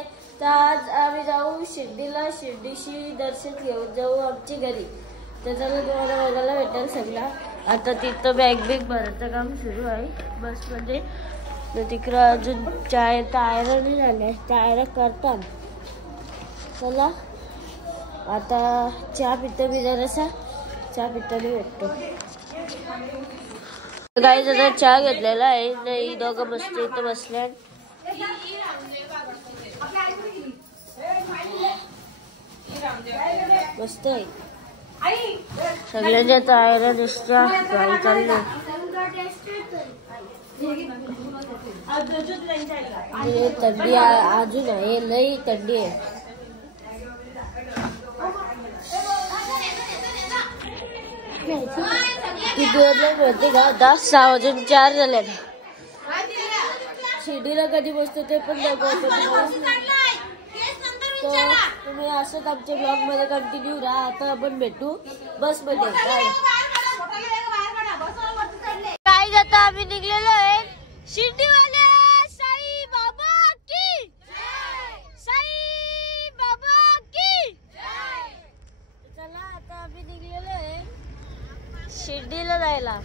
आहे. तर आज आम्ही जाऊ शिर्डीला. शिर्डीशी दर्शन घेऊन जाऊ आमच्या घरी. तर त्याला तुम्हाला बघायला भेटेल सगळा. आता तिथं बॅग भरायचं काम सुरू आहे बसमध्ये. तर तिकडं अजून टायर नाही झाले, टायर करतात. चला आता चहा पितो मी जरासा. चहा पिताना भेटतो. गाईज आता चहा घेतलेला आहे. नाही दोघं मस्त इथं बसल्या. मस्त आहे सगळ्यांच्या टायर दिसत्या. गाडी चालली. थंडी अजून आहे, लई थंडी आहे. किती वाजले माहिती का? 10:06 झाले. शिर्डीला कधी बसतो ते पण दाखवतो तुम्हाला. तर तुम्ही असंच आमच्या ब्लॉग मध्ये कंटिन्यू राहा. आता आपण भेटू बस मध्ये. काय जाता आम्ही निघलेलो आहे शिर्डीवाले. साई बाबा की साई बाबा की. चला आता आम्ही निघलेलो आहे शिर्डीला जायला.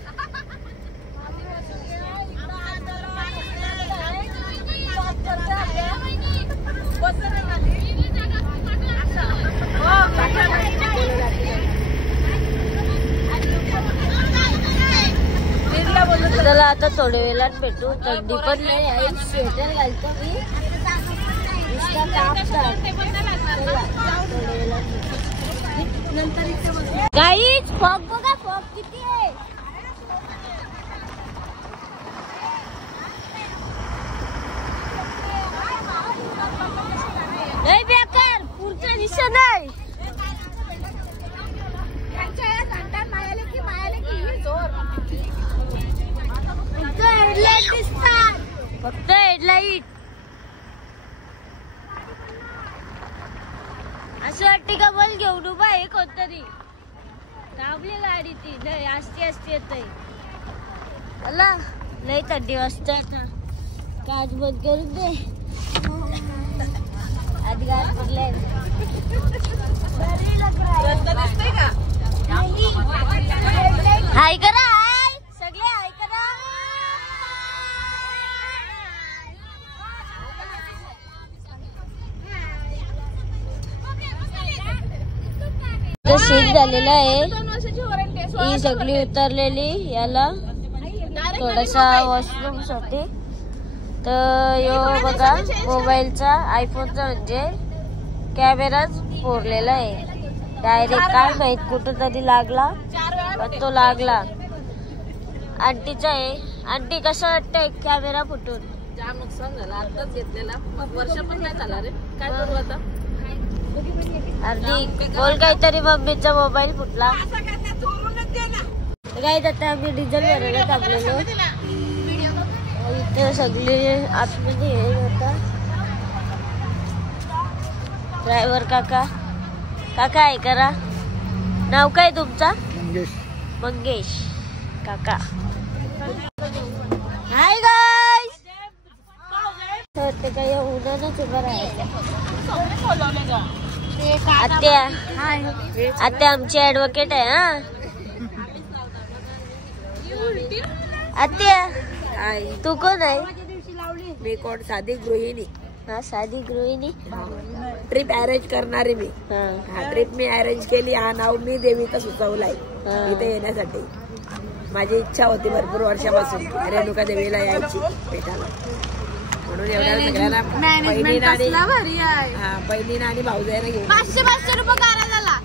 चला आता थोड्या वेळात भेटू. थंडी पण नाही आहे. स्वेटर घालतो मी. गाईज फॉग बघा. फॉग किती आहे. नाही बेकार पुढचा दिसत नाही. फक्त हेडलाईट. असं वाटते का बल घेऊन उभा आहे कोणतरी. थांबली गाडी ती. नाही असते येत अला. लई थंडी वाजते. आता काच बंद करून दे. आधी गाड पडलाय. हाय करा. हाय सगळे हाय करा. शीट झालेला आहे. ही सगळी उतरलेली. याला थोडासा वॉशरूम साठी. तर यो बघा मोबाईलचा आयफोनचा म्हणजे कॅमेराच फोडलेला आहे डायरेक्ट. काय माहित कुठं तरी लागला पण तो लागला. आंटीचा आहे. आंटी कसं वाटतंय कॅमेरा फुटून? जाम नुकसान झालं. आताच घेतलेला वर्ष पण नाही झाला रे. काय करू आता. अर्धी बोल काहीतरी. मम्मीचा मोबाईल फुटला. काय आता आम्ही डिझेल भरायला थांबलेलो. इथे सगळे आतमध्ये होता. ड्रायव्हर काका. काका आहे करा. नाव काय तुमचा? मंगेश काका. Hi guys. ते काय उन्हानच उभं राहायचं. आत्या आमची ऍडव्होकेट आहे. हा आत्या तू कोण आहे? मी कोण? साधी गृहिणी. हा साधी गृहिणी. ट्रिप अरेंज करणारी मी. हा ट्रिप मी अरेंज केली. हा नाव मी देवीचा सुचवलाय इथे येण्यासाठी. माझी इच्छा होती भरपूर वर्षापासून रेणुका देवीला यायची भेटायला. म्हणून एवढ्या सगळ्यांना बहिणीनं आणि भाऊजाईला घेऊन 500 रुपये करा.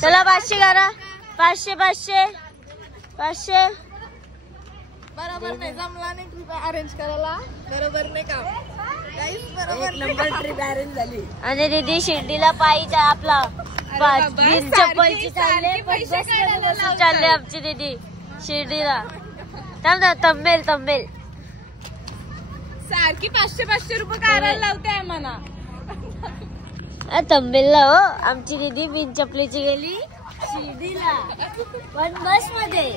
चला 500 करा. 500 बरोबर नाही. जमला नाही ट्रिप अरेंज करायला. बरोबर नाही का. एक नंबर ट्रिप अरेंज झाली. आणि दीदी शिर्डीला पायीचा आपला चप्पलची चालले आमची दीदी शिर्डीला. थांब ना. तंबेल सारखी 500 रुपये करायला लावते आम्हाला. तंबेलला हो. आमची दीदी बिन चपलीची गेली शिर्डीला पण बस मध्ये.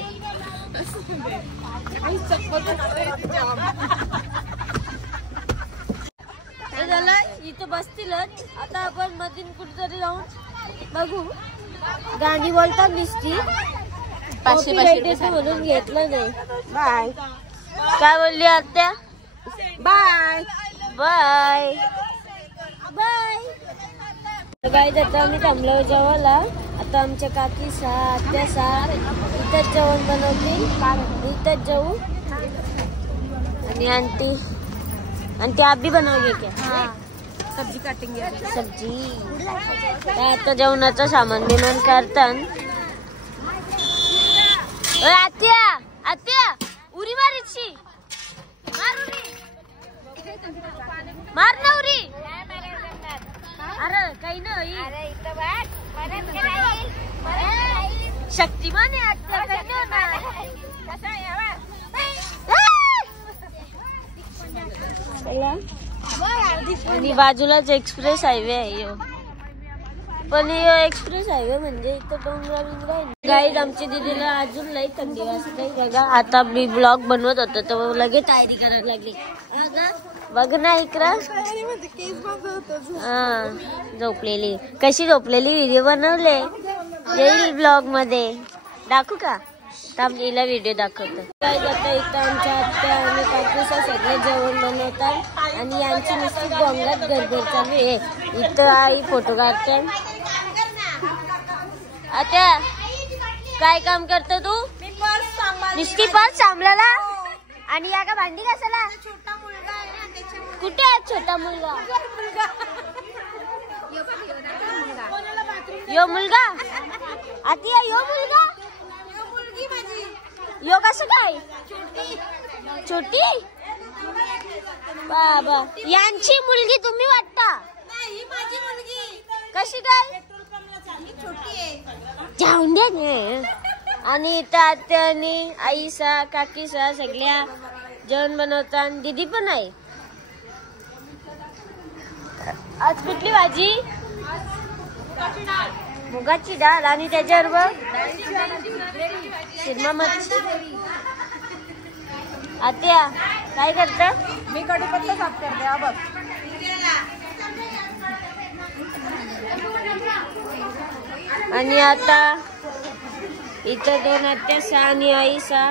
इथं बसतीलच. आता आपण मधून कुठेतरी जाऊन बघू. गाणी बोलतात दिसती. म्हणून घेतलं नाही. बाय. काय बोलली आत्या? Bye bye bye. काय आता आम्ही थांबलो जेवायला. आता आमच्या काकी आत्या इथंच जेवण बनवतील. इथंच जाऊ. आणि आंटी आप भी बनाओगे क्या? सब्जी काटेंगे. सब्जी. आता जेवणाचं सामान बिमान करतात. आत्या आत्या उरी मारायची. मार ना उरी. अरे काही नाही. शक्तिमान आहे आत्या. काही नाही. आणि बाजूलाच एक्सप्रेस हायवे आहे. पण एक्सप्रेस हायवे म्हणजे इथं डोंगरा बिंगरा आहे. गाईज आमच्या दीदीला अजून लई थंडी वाजते बघा. आता मी ब्लॉग बनवत होतो तर लगेच तयारी करायला लागली. बघ ना इकडं. हा झोपलेली. कशी झोपलेली व्हिडिओ बनवले येईल ब्लॉग मध्ये. दाखवू का? हिला व्हिडिओ दाखवतो. काय आता इथं आमच्या आत्या आणि काकूसा सगळे जेवण बनवतात. आणि यांची नुसती गोंगाट गडबड चालू आहे. इथं आई फोटो काढते. आत्या काय काम करतो तू? नुसती पर्स सांभाळायला. आणि या का भांडी कशाला? कुठे आहे छोटा मुलगा? यो मुलगा आत्या. यो मुलगा यो कसं काय? छोटी बाबा. यांची मुलगी तुम्ही वाटता? कशी काय? जाऊन दे. आणि इथं आत्या आणि आईसा काकीसा सगळ्या जेवण बनवतात. दीदी पण आहे. आज कुठली भाजी? मुगाची डाळ. आणि त्याच्यावर शिरमा मच्छी. आत्या काय करता? मी कढीपत्ता साफ करते. बघ. आणि आता इथं दोन आत्या आणि आईसा.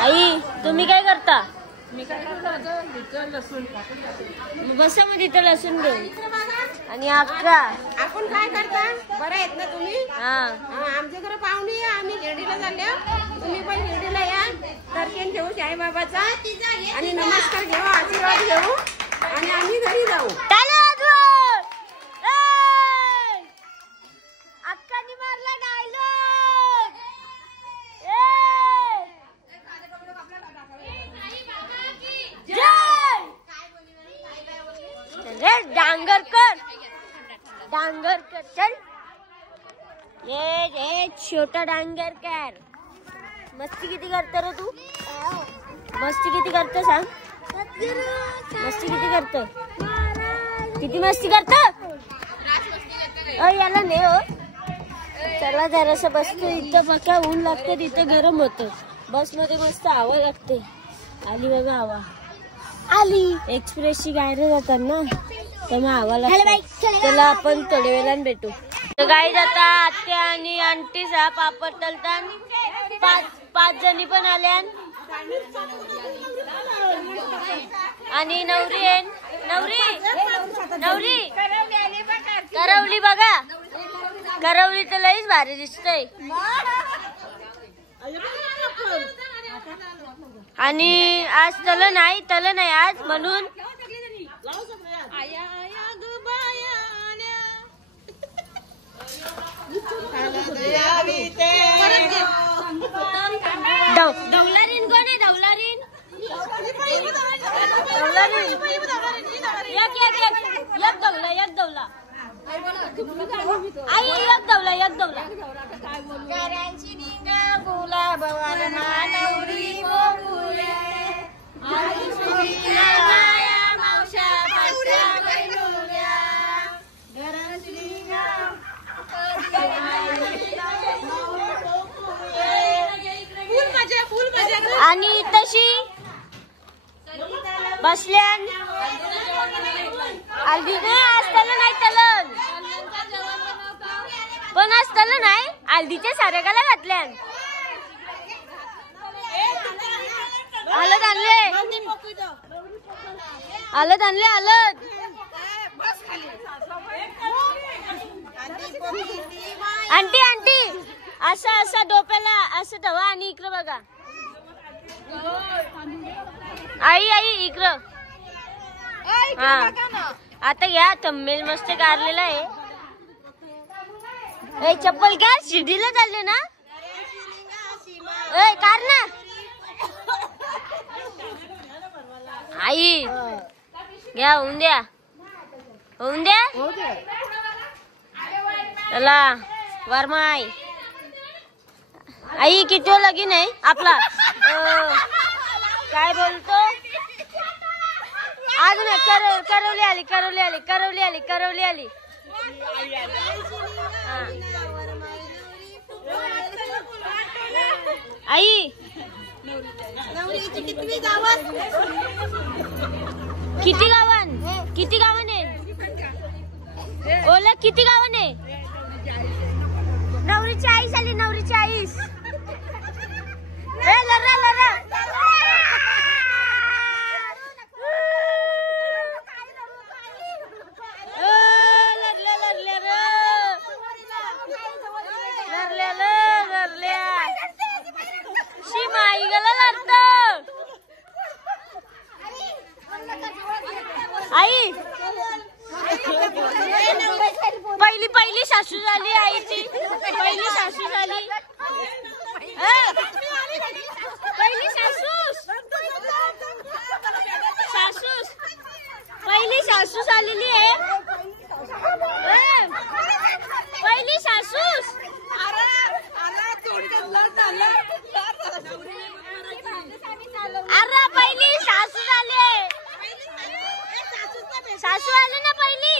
आई तुम्ही काय करता? मी काय करतो? लसूण बसा मध्ये इथं लसूण घेऊन. आणि अक्का आपण काय करता? बरं आहेत ना तुम्ही? हा. आमच्या घरी पाहुणे या. आम्ही शिर्डीला चाललो. तुम्ही पण शिर्डीला या. दर्शन घेऊ साईबाबाचा. आणि नमस्कार घेऊ. आशीर्वाद घेऊ. आणि आम्ही घरी जाऊ. अक्कानी मारला डायलॉग. डांगरकर चल. ये छोटा डांगरकर. मस्ती किती करतो रे तू? मस्ती किती करतो सांग? मस्ती किती करतो? किती मस्ती करतो? याला नाही हो. चला जरासं बसतो इथं. बघा ऊन लागतं तिथं गरम होतं. बस मध्ये मस्त हवा लागते. आली बघा हवा. आली. एक्सप्रेसची गाडी जातात ना त्यामुळे हवा लागते. चला आपण थोड्या वेळाने भेटू. गाईज आता आत्या आणि आंटी पापड तलतात. पाच जणी पण आल्या. आणि नवरी आहे. नवरी करवली बघा. करवली तर लईच भारी दिसतय. आणि आज तल नाही आज म्हणून. दौलारीन कोण आहे? दौलारीन एक दौला आई. एक दौला आणि तशी बसल्यान हल्दीने असताना नाही तलन पण असताना नाही हल्दीचे सारे गाला घातल्यान हलद आणले हलद आणले हलद आंटी आंटी असं असं डोक्याला असं ठेवा आणि इकडं बघा आई आई इकडं हा आता घ्या थंबनेल मस्त काढलेला आहे ए चप्पल घ्या शिर्डीला चालले ना ए कार ना आई घ्या होऊन द्या होऊन द्या चला वरमाई आई किती लगीन आहे आपला काय बोलतो आज ना करवली आली करवली आली करवली आली करवली आली आई किती गावान आहे ओला किती गावान आहे नवरीची आईस आली नवरीची आईस लरा लरा आई पहिली सासू झाली आईची पहिली सासू झाली पहिली पहिली सासू झालेली आहे पहिली सासूस अरे पहिली सासू झाली सासू आली ना पहिली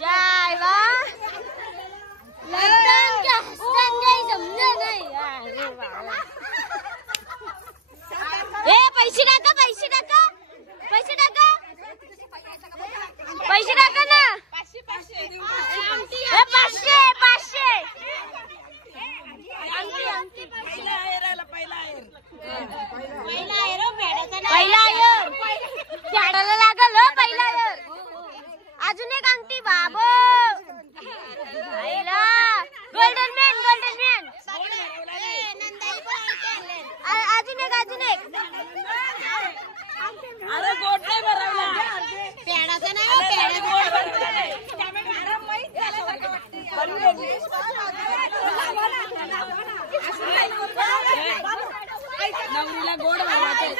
जय वा लगन क्या हसन नहीं समझा नहीं ए पैसे टाका पैसे टाका पैसे टाका पैसे टाका ना 500 500 पहिला आयर झाडाला लागल पहिला आयर अजून एक अंगठी बाबो आईला गोल्डन मॅन अजून एक अरे गोट नाही भरवला पेडाचा नाही नवरीला गोड भरवायचं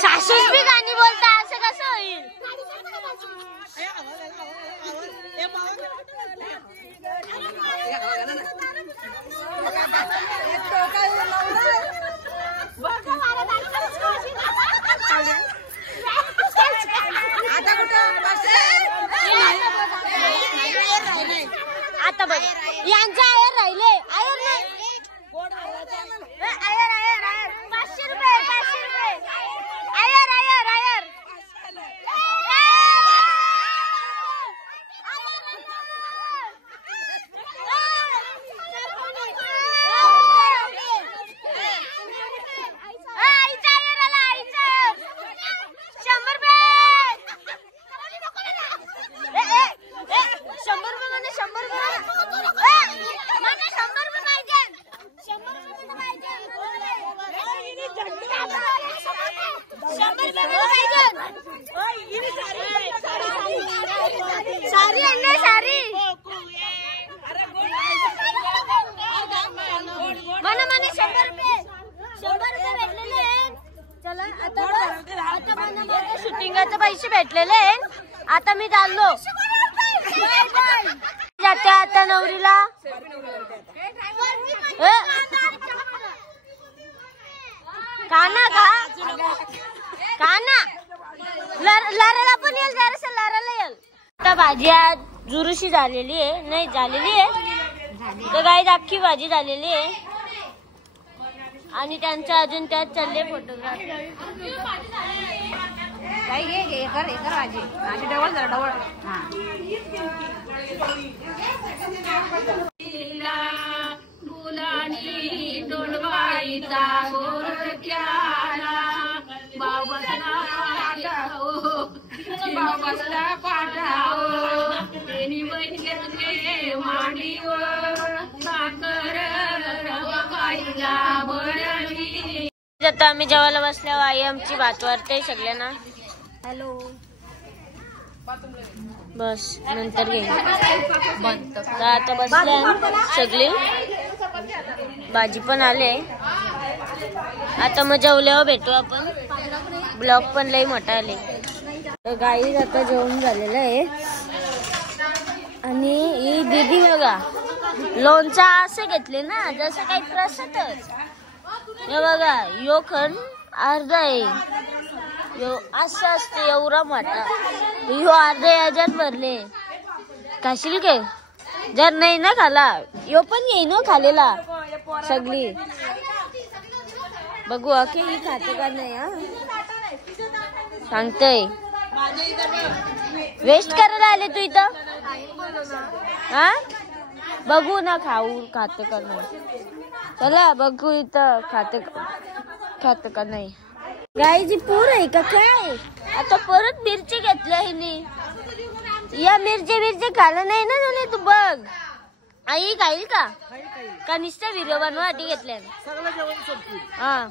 सासूस बी गाणी बोलता असं कसं होईल आता बघ यांचे आयर राहिले आयर नाही आयर आयर आयर 500 रुपये 500 रुपये आयर आयर आयर आईचा आयर आला आईचा 100 रुपये 100 रुपये म्हणजे 100 रुपये मला 100 रुपये पाहिजे 100 रुपये पाहिजे 100 रुपये सारी आणले सारी मला 100 रुपये भेटलेले चला आता शूटिंगाचे पैसे भेटलेले आता मी चाललो जाते आता नवरीला काना का काना लाराला पण येईल जरासं, लाराला येईल. आता भाजी आज जुरुशी झालेली आहे, नाही झालेली आहे तर गाईज अख्खी भाजी झालेली आहे. आणि त्यांचा अजून त्यात चालले फोटोग्राफ. आता आम्ही जेवायला बसल्यावर आई आमची बात वाटते सगळ्यांना. हॅलो बस नंतर घेईन. आता बसल्या सगळी, भाजी पण आले. आता मग जेवल्यावर भेटू आपण. ब्लॉग पण लई मोठा आले. तर गाई आता जेवण झालेलं आहे. आणि ही दीदी बघा लोणचा असे घेतले ना जसं काही प्रसादच. हे बघा यो खण अर्धा आहे, यो असं असते एवढा मोठा. यो अर्धा याच्यात भरले. खाशील के जर नाही ना खाला यो पण येईन खालेला सगळी. बघू की ही खाते का नाही. हा सांगतय वेस्ट करायला आले तू इथं. हा बघू ना खाऊ खाते का नाही. चला बघू इथं खाते का नाही. गाईची पूर आहे का काय. आता परत मिरची घेतल्या हिने. या मिरची खाल्लं नाही ना तुला. तू बघ आई खाईल का नुसतं व्हिडिओ बनवासाठी घेतल्या. हा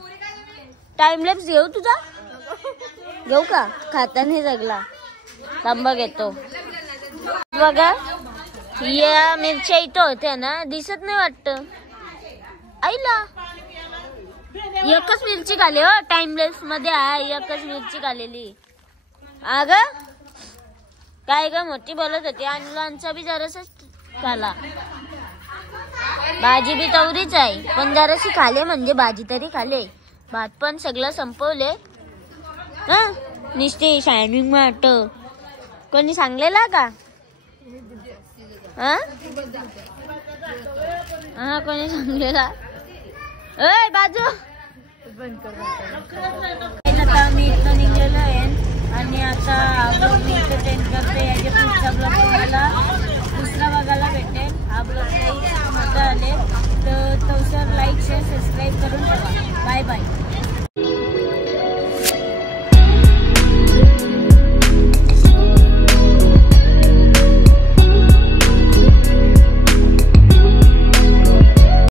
टाइमलॅप्स घेऊ तुझा. घेऊ का खाता नाही जगला. तांबा घेतो. बघा या मिरच्या इथं होत्या ना दिसत नाही वाटत आईला. एकच मिरची खाली हो टाइमलेस मध्ये आहे. एकच मिरची खालेली. अग काय ग मोठी बोलत होती. आणि लोणचा बी जरासा खाला. भाजी बी तवरीच आहे पण जराशी खाले म्हणजे भाजी तरी खाले. भात पण सगळं संपवले. हा निश्चित शायनिंग वाटत. कोणी सांगलेला का. हा कोणी सांगलेला. ओय बाजू. आता मी इथं निघलेलो आहे आणि आता मी इथं चेंज करते. याच्या पुढचा ब्लॉग तुम्हाला दुसरा बघायला भेटेल. हा ब्लॉग काही मजा आले तर लाईक शेअर सबस्क्राईब करून ठेवा. Bye bye.